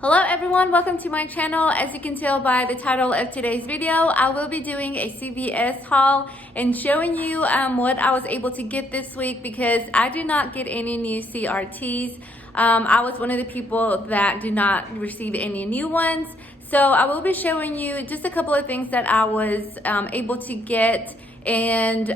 Hello everyone, welcome to my channel. As you can tell by the title of today's video, I will be doing a CVS haul and showing you what I was able to get this week because I did not get any new CRTs. I was one of the people that do not receive any new ones. So I will be showing you just a couple of things that I was able to get and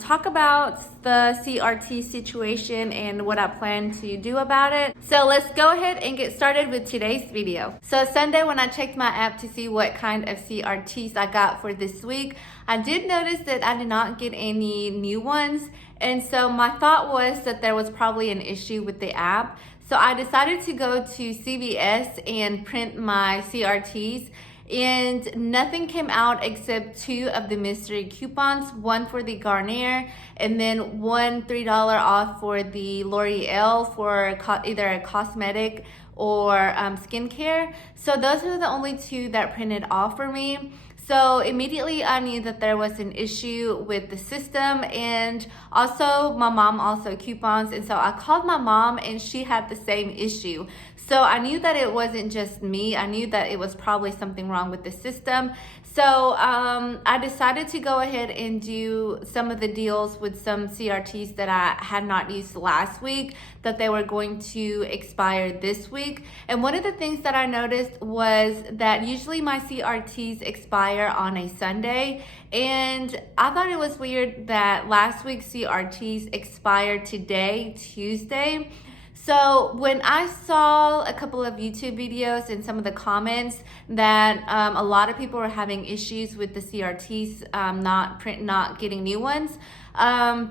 talk about the CRT situation and what I plan to do about it. So let's go ahead and get started with today's video. So Sunday when I checked my app to see what kind of CRTs I got for this week, I did notice that I did not get any new ones. And so my thought was that there was probably an issue with the app. So I decided to go to CVS and print my CRTs. And nothing came out except 2 of the mystery coupons, one for the Garnier and then one $3 off for the L'Oreal for either a cosmetic or skincare. So those are the only 2 that printed off for me. So immediately I knew that there was an issue with the system, and also my mom also coupons, and so I called my mom and she had the same issue. So I knew that it wasn't just me. I knew that it was probably something wrong with the system. So I decided to go ahead and do some of the deals with some CRTs that I had not used last week, that they were going to expire this week. And one of the things that I noticed was that usually my CRTs expire on a Sunday. And I thought it was weird that last week's CRTs expired today, Tuesday. So when I saw a couple of YouTube videos and some of the comments that a lot of people were having issues with the CRTs not getting new ones, I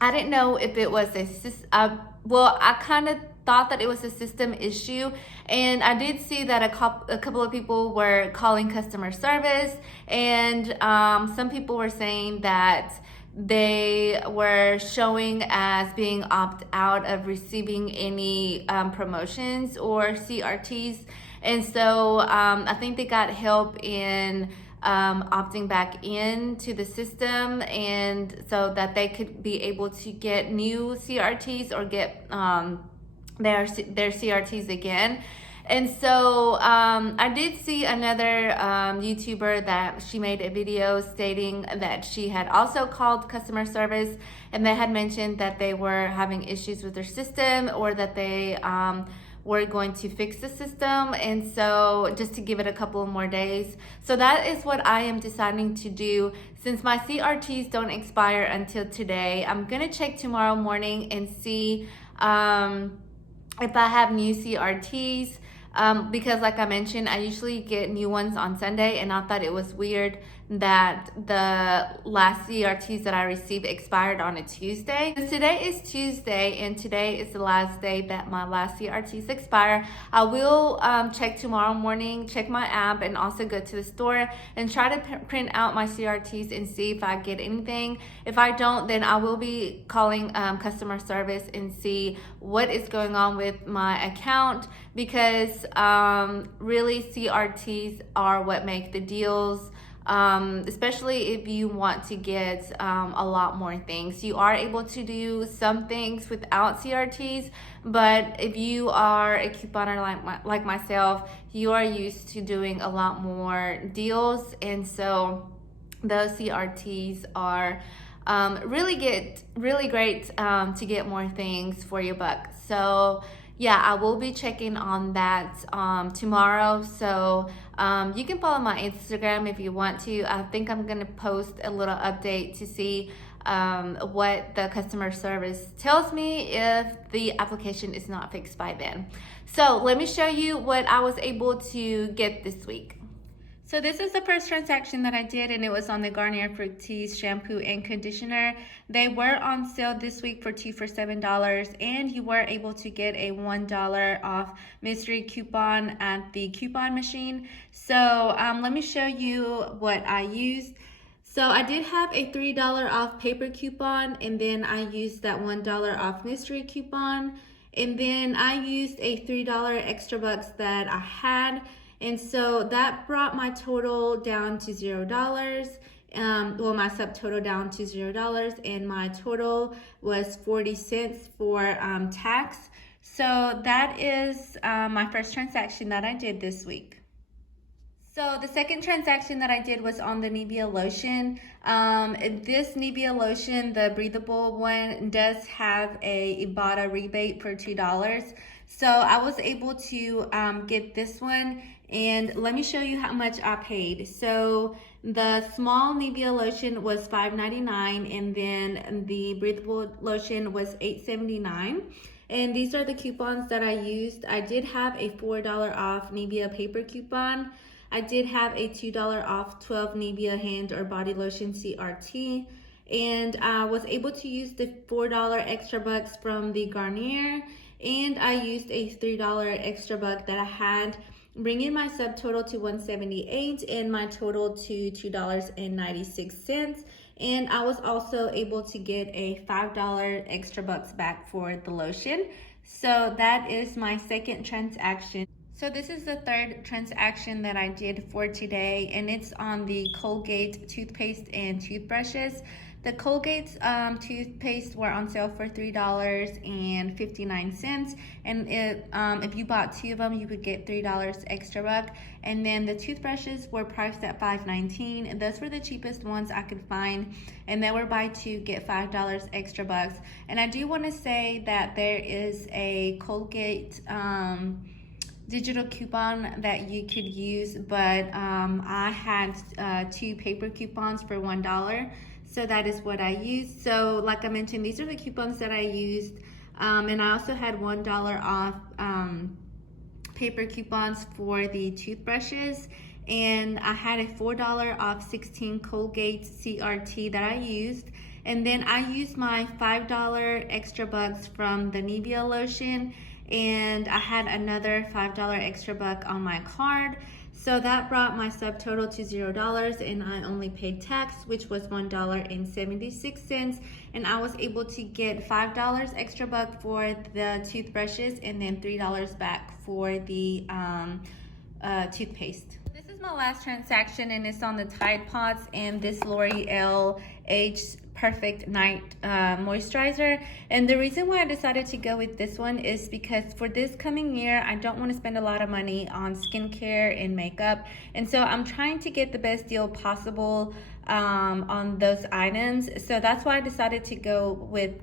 didn't know if it was well, I kind of thought that it was a system issue, and I did see that a couple of people were calling customer service, and some people were saying that they were showing as being opt out of receiving any promotions or CRTs. And so I think they got help in opting back into the system, and so that they could be able to get new CRTs or get their CRTs again. And so I did see another YouTuber that she made a video stating that she had also called customer service, and they had mentioned that they were having issues with their system, or that they were going to fix the system, and so just to give it a couple more days. So that is what I am deciding to do. Since my CRTs don't expire until today, I'm gonna check tomorrow morning and see if I have new CRTs. Because like I mentioned, I usually get new ones on Sunday, and I thought it was weird that the last CRTs that I received expired on a Tuesday. Today is Tuesday, and today is the last day that my last CRTs expire. I will check tomorrow morning, check my app, and also go to the store and try to print out my CRTs and see if I get anything. If I don't, then I will be calling customer service and see what is going on with my account, because really CRTs are what make the deals. Especially if you want to get a lot more things. You are able to do some things without CRTs, but if you are a couponer like myself, you are used to doing a lot more deals, and so those CRTs are really great to get more things for your buck. So yeah, I will be checking on that tomorrow. So you can follow my Instagram if you want to. I think I'm gonna post a little update to see what the customer service tells me if the application is not fixed by then. So let me show you what I was able to get this week. So this is the first transaction that I did, and it was on the Garnier Fructis shampoo and conditioner. They were on sale this week for 2 for $7, and you were able to get a $1 off mystery coupon at the coupon machine. So let me show you what I used. So I did have a $3 off paper coupon, and then I used that $1 off mystery coupon, and then I used a $3 extra bucks that I had. And so that brought my total down to $0. Well, my subtotal down to $0, and my total was 40 cents for tax. So that is my first transaction that I did this week. So the second transaction that I did was on the Nivea lotion. This Nivea lotion, the breathable one, does have a Ibotta rebate for $2. So I was able to get this one, and let me show you how much I paid. So the small Nivea lotion was $5.99, and then the breathable lotion was $8.79. And these are the coupons that I used. I did have a $4 off Nivea paper coupon. I did have a $2 off 12 Nivea hand or body lotion CRT. And I was able to use the $4 extra bucks from the Garnier. And I used a $3 extra buck that I had, bringing my subtotal to $178 and my total to $2.96. And I was also able to get a $5 extra bucks back for the lotion. So that is my second transaction. So this is the third transaction that I did for today, and it's on the Colgate toothpaste and toothbrushes. The Colgate's toothpaste were on sale for $3.59, and if you bought 2 of them, you would get $3 extra buck. And then the toothbrushes were priced at $5.19. Those were the cheapest ones I could find, and they were buy 2 get $5 extra bucks. And I do want to say that there is a Colgate digital coupon that you could use, but I had 2 paper coupons for $1. So that is what I used. So like I mentioned, these are the coupons that I used. And I also had $1 off paper coupons for the toothbrushes. And I had a $4 off 16 Colgate CRT that I used. And then I used my $5 extra bucks from the Nivea lotion. And I had another $5 extra buck on my card. So that brought my subtotal to $0, and I only paid tax, which was $1.76. And I was able to get $5 extra buck for the toothbrushes, and then $3 back for the toothpaste. This is my last transaction, and it's on the Tide Pods and this L'Oreal Age Perfect Night moisturizer. And the reason why I decided to go with this one is because for this coming year, I don't want to spend a lot of money on skincare and makeup, and so I'm trying to get the best deal possible on those items. So that's why I decided to go with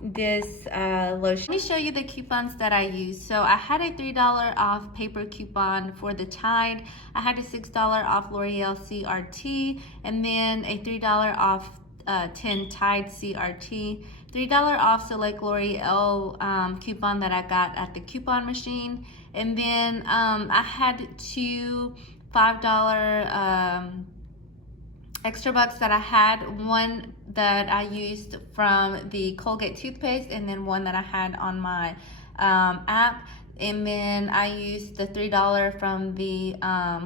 this lotion. Let me show you the coupons that I used. So I had a $3 off paper coupon for the Tide. I had a $6 off L'Oreal CRT, and then a $3 off 10 Tide CRT, $3 off Select L'Oreal coupon that I got at the coupon machine, and then I had 2 $5 extra bucks that I had, one that I used from the Colgate toothpaste, and then one that I had on my app. And then I used the $3 from the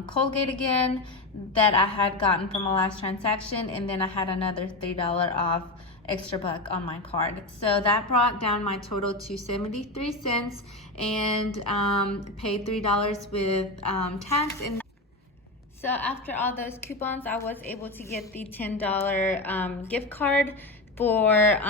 Colgate again that I had gotten from my last transaction, and then I had another $3 off extra buck on my card. So that brought down my total to 73 cents, and paid $3 with tax. And so after all those coupons, I was able to get the $10 gift card for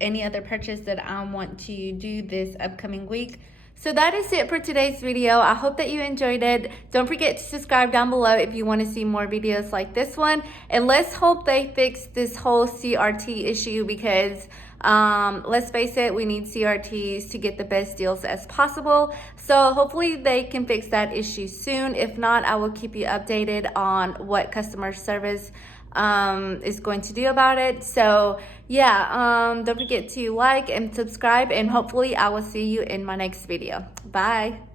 any other purchase that I want to do this upcoming week. So that is it for today's video. I hope that you enjoyed it. Don't forget to subscribe down below if you want to see more videos like this one. And let's hope they fix this whole CRT issue, because let's face it, we need CRTs to get the best deals as possible. So hopefully they can fix that issue soon. If not, I will keep you updated on what customer service is going to do about it. So yeah, don't forget to like and subscribe, and hopefully I will see you in my next video. Bye.